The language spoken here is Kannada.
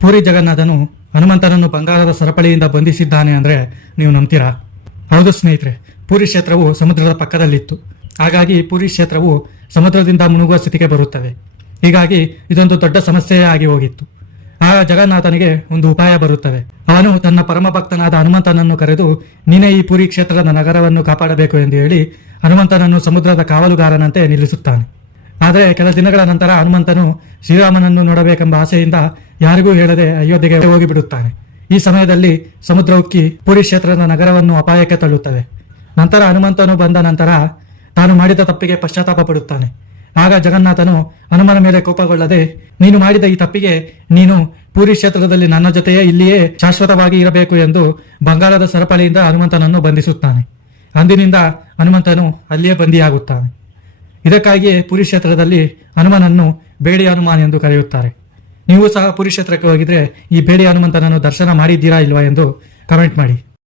ಪೂರಿ ಜಗನ್ನಾಥನು ಹನುಮಂತನನ್ನು ಬಂಗಾರದ ಸರಪಳಿಯಿಂದ ಬಂಧಿಸಿದ್ದಾನೆ ಅಂದ್ರೆ ನೀವು ನಂಬ್ತೀರಾ? ಹೌದು ಸ್ನೇಹಿತರೆ, ಪೂರಿ ಕ್ಷೇತ್ರವು ಸಮುದ್ರದ ಪಕ್ಕದಲ್ಲಿತ್ತು. ಹಾಗಾಗಿ ಪೂರಿ ಕ್ಷೇತ್ರವು ಸಮುದ್ರದಿಂದ ಮುಳುಗುವ ಸ್ಥಿತಿಗೆ ಬರುತ್ತದೆ. ಹೀಗಾಗಿ ಇದೊಂದು ದೊಡ್ಡ ಸಮಸ್ಯೆಯೇ ಆಗಿ ಹೋಗಿತ್ತು. ಆಗ ಜಗನ್ನಾಥನಿಗೆ ಒಂದು ಉಪಾಯ ಬರುತ್ತದೆ. ಅವನು ತನ್ನ ಪರಮ ಭಕ್ತನಾದ ಹನುಮಂತನನ್ನು ಕರೆದು, ನೀನೇ ಈ ಪುರಿ ಕ್ಷೇತ್ರದ ನಗರವನ್ನು ಕಾಪಾಡಬೇಕು ಎಂದು ಹೇಳಿ ಹನುಮಂತನನ್ನು ಸಮುದ್ರದ ಕಾವಲುಗಾರನಂತೆ ನಿಲ್ಲಿಸುತ್ತಾನೆ. ಆದರೆ ಕೆಲ ದಿನಗಳ ನಂತರ ಹನುಮಂತನು ಶ್ರೀರಾಮನನ್ನು ನೋಡಬೇಕೆಂಬ ಆಸೆಯಿಂದ ಯಾರಿಗೂ ಹೇಳದೆ ಅಯೋಧ್ಯೆಗೆ ಹೋಗಿಬಿಡುತ್ತಾನೆ. ಈ ಸಮಯದಲ್ಲಿ ಸಮುದ್ರ ಉಕ್ಕಿ ಪುರಿ ಕ್ಷೇತ್ರದ ನಗರವನ್ನು ಅಪಾಯಕ್ಕೆ ತಳ್ಳುತ್ತದೆ. ನಂತರ ಹನುಮಂತನು ಬಂದ ನಂತರ ತಾನು ಮಾಡಿದ ತಪ್ಪಿಗೆ ಪಶ್ಚಾತ್ತಾಪ ಪಡುತ್ತಾನೆ. ಆಗ ಜಗನ್ನಾಥನು ಹನುಮನ ಮೇಲೆ ಕೋಪಗೊಳ್ಳದೆ, ನೀನು ಮಾಡಿದ ಈ ತಪ್ಪಿಗೆ ನೀನು ಪೂರಿ ಕ್ಷೇತ್ರದಲ್ಲಿ ನನ್ನ ಜೊತೆಯೇ ಇಲ್ಲಿಯೇ ಶಾಶ್ವತವಾಗಿ ಇರಬೇಕು ಎಂದು ಬಂಗಾಳದ ಸರಪಳಿಯಿಂದ ಹನುಮಂತನನ್ನು ಬಂಧಿಸುತ್ತಾನೆ. ಅಂದಿನಿಂದ ಹನುಮಂತನು ಅಲ್ಲಿಯೇ ಬಂದಿಯಾಗುತ್ತಾನೆ ಇದಕ್ಕಾಗಿಯೇ ಪುರಿ ಕ್ಷೇತ್ರದಲ್ಲಿ ಹನುಮನನ್ನು ಬೇಡಿ ಹನುಮಾನ್ ಎಂದು ಕರೆಯುತ್ತಾರೆ. ನೀವು ಸಹ ಪುರುಷೇತ್ರಕ್ಕೆ ಹೋಗಿದ್ರೆ ಈ ಬೇಡಿ ಹನುಮಂತನನ್ನು ದರ್ಶನ ಮಾಡಿದ್ದೀರಾ ಇಲ್ವಾ ಎಂದು ಕಮೆಂಟ್ ಮಾಡಿ.